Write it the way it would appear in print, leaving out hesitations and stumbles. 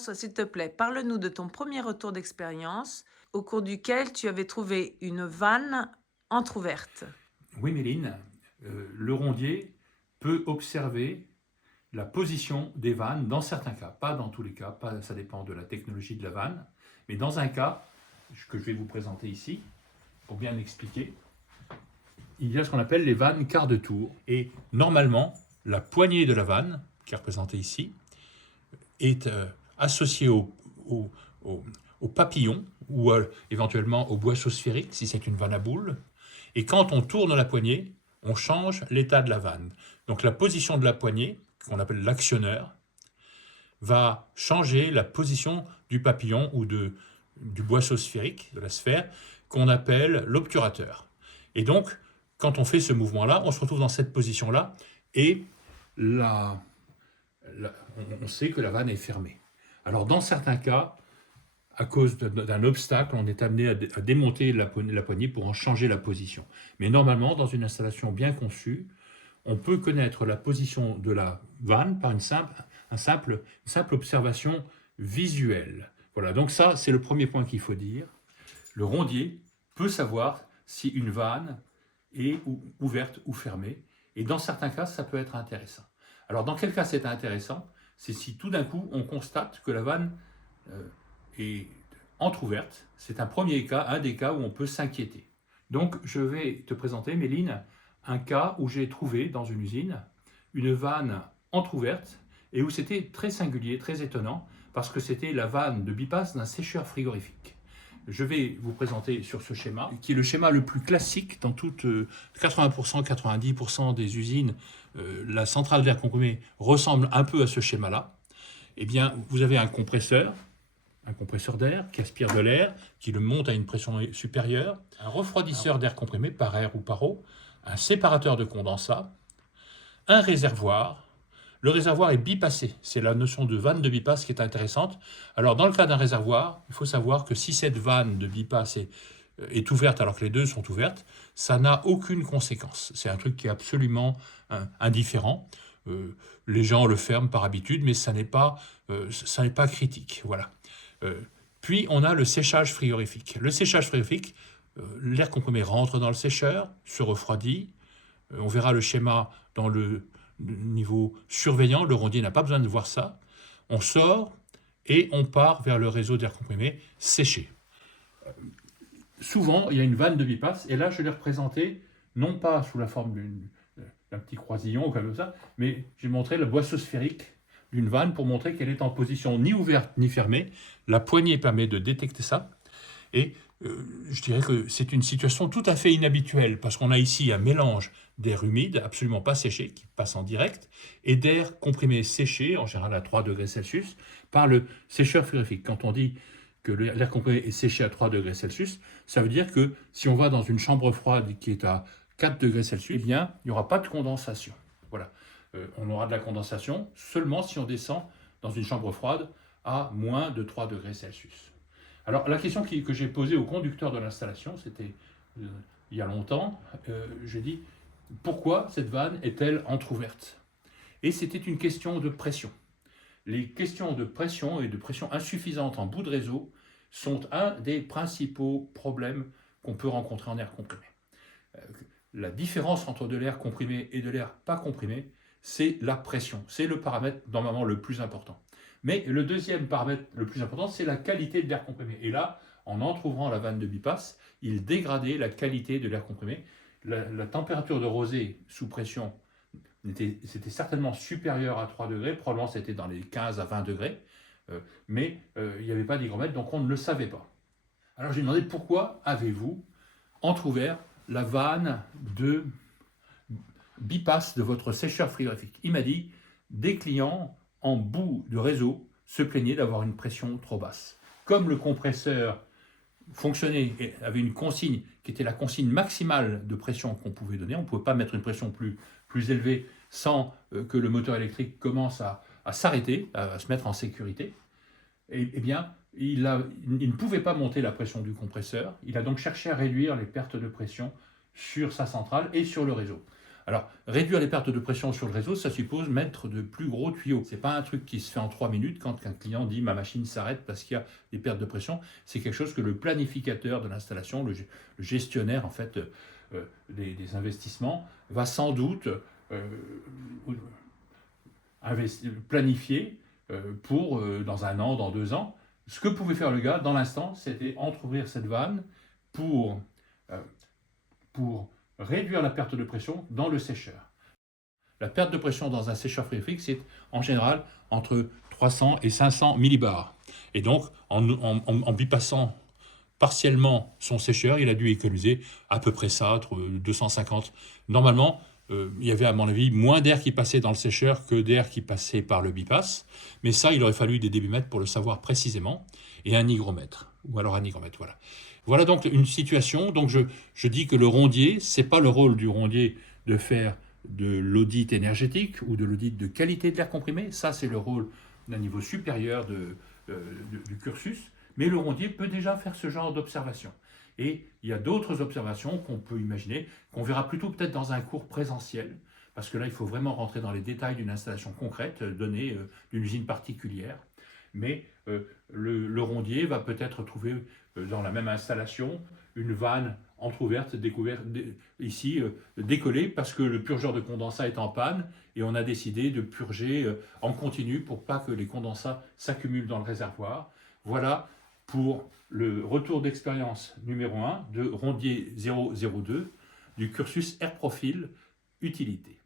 Jean-François, s'il te plaît, parle-nous de ton premier retour d'expérience au cours duquel tu avais trouvé une vanne entrouverte. Oui, Méline, le rondier peut observer la position des vannes dans certains cas, pas dans tous les cas, ça dépend de la technologie de la vanne, mais dans un cas que je vais vous présenter ici, pour bien expliquer, il y a ce qu'on appelle les vannes quart de tour. Et normalement, la poignée de la vanne, qui est représentée ici, est associée au, au- au papillon ou éventuellement au boisseau sphérique, si c'est une vanne à boule. Et quand on tourne la poignée, on change l'état de la vanne. Donc la position de la poignée, qu'on appelle l'actionneur, va changer la position du papillon ou du boisseau sphérique, de la sphère, qu'on appelle l'obturateur. Et donc, quand on fait ce mouvement-là, on se retrouve dans cette position-là et la, on sait que la vanne est fermée. Alors, dans certains cas, à cause d'un obstacle, on est amené à démonter la poignée pour en changer la position. Mais normalement, dans une installation bien conçue, on peut connaître la position de la vanne par une simple observation visuelle. Voilà, donc ça, c'est le premier point qu'il faut dire. Le rondier peut savoir si une vanne est ouverte ou fermée, et dans certains cas, ça peut être intéressant. Alors, dans quel cas c'est intéressant? C'est si tout d'un coup, on constate que la vanne est entrouverte. C'est un premier cas, un des cas où on peut s'inquiéter. Donc, je vais te présenter, Méline, un cas où j'ai trouvé dans une usine une vanne entrouverte et où c'était très singulier, très étonnant, parce que c'était la vanne de bypass d'un sécheur frigorifique. Je vais vous présenter sur ce schéma, qui est le schéma le plus classique dans toutes 80%, 90% des usines. La centrale d'air comprimé ressemble un peu à ce schéma-là. Eh bien, vous avez un compresseur d'air qui aspire de l'air, qui le monte à une pression supérieure, un refroidisseur d'air comprimé par air ou par eau, un séparateur de condensat, un réservoir. Le réservoir est bipassé. C'est la notion de vanne de bypass qui est intéressante. Alors, dans le cas d'un réservoir, il faut savoir que si cette vanne de bypass est ouverte alors que les deux sont ouvertes, ça n'a aucune conséquence. C'est un truc qui est absolument indifférent. Les gens le ferment par habitude, mais ça n'est pas critique. Voilà. Puis, on a le séchage frigorifique. Le séchage frigorifique, l'air comprimé rentre dans le sécheur, se refroidit. On verra le schéma dans le niveau surveillant. Le rondier n'a pas besoin de voir ça. On sort et on part vers le réseau d'air comprimé séché. Souvent, il y a une vanne de bypass, et là, je l'ai représentée non pas sous la forme d'un petit croisillon ou comme ça, mais j'ai montré le boisseau sphérique d'une vanne pour montrer qu'elle est en position ni ouverte ni fermée. La poignée permet de détecter ça. Et je dirais que c'est une situation tout à fait inhabituelle parce qu'on a ici un mélange d'air humide, absolument pas séché, qui passe en direct, et d'air comprimé séché, en général à 3 degrés Celsius, par le sécheur frigorifique. Quand on dit que l'air comprimé est séché à 3 degrés Celsius, ça veut dire que si on va dans une chambre froide qui est à 4 degrés Celsius, eh bien, il n'y aura pas de condensation. Voilà. On aura de la condensation seulement si on descend dans une chambre froide à moins de 3 degrés Celsius. Alors, la question que j'ai posée au conducteur de l'installation, c'était il y a longtemps, j'ai dit pourquoi cette vanne est-elle entrouverte? Et c'était une question de pression. Les questions de pression et de pression insuffisante en bout de réseau sont un des principaux problèmes qu'on peut rencontrer en air comprimé. La différence entre de l'air comprimé et de l'air pas comprimé, c'est la pression. C'est le paramètre normalement le plus important. Mais le deuxième paramètre le plus important, c'est la qualité de l'air comprimé. Et là, en entrouvant la vanne de bypass, il dégradait la qualité de l'air comprimé. La température de rosée sous pression, c'était certainement supérieur à 3 degrés, probablement c'était dans les 15 à 20 degrés, mais il n'y avait pas d'hygromètre, donc on ne le savait pas. Alors j'ai demandé pourquoi avez-vous entrouvert la vanne de bypass de votre sécheur frigorifique? Il m'a dit, des clients en bout de réseau se plaignaient d'avoir une pression trop basse. Comme le compresseur fonctionnait et avait une consigne qui était la consigne maximale de pression qu'on pouvait donner, on ne pouvait pas mettre une pression plus élevée sans que le moteur électrique commence à s'arrêter, à se mettre en sécurité, eh bien, il ne pouvait pas monter la pression du compresseur. Il a donc cherché à réduire les pertes de pression sur sa centrale et sur le réseau. Alors, réduire les pertes de pression sur le réseau, ça suppose mettre de plus gros tuyaux. Ce n'est pas un truc qui se fait en 3 minutes quand un client dit ma machine s'arrête parce qu'il y a des pertes de pression. C'est quelque chose que le planificateur de l'installation, le gestionnaire en fait des investissements, va sans doute planifier pour dans 1 an, dans 2 ans. Ce que pouvait faire le gars dans l'instant, c'était entrouvrir cette vanne pour réduire la perte de pression dans le sécheur. La perte de pression dans un sécheur frigorifique, c'est en général entre 300 et 500 millibars. Et donc, en bypassant partiellement son sécheur, il a dû économiser à peu près ça, entre 250. Normalement, il y avait à mon avis moins d'air qui passait dans le sécheur que d'air qui passait par le bypass. Mais ça, il aurait fallu des débitmètres pour le savoir précisément, et un hygromètre, ou alors un hygromètre, voilà. Voilà donc une situation. Donc je dis que le rondier, c'est pas le rôle du rondier de faire de l'audit énergétique ou de l'audit de qualité de l'air comprimé. Ça, c'est le rôle d'un niveau supérieur du cursus. Mais le rondier peut déjà faire ce genre d'observation. Et il y a d'autres observations qu'on peut imaginer, qu'on verra plutôt peut-être dans un cours présentiel, parce que là, il faut vraiment rentrer dans les détails d'une installation concrète, donnée d'une usine particulière. Mais le rondier va peut-être trouver dans la même installation une vanne entrouverte, découverte, ici décollée, parce que le purgeur de condensat est en panne, et on a décidé de purger en continu pour pas que les condensats s'accumulent dans le réservoir. Voilà pour le retour d'expérience numéro 1 de Rondier 002 du cursus Air Profil Utilité.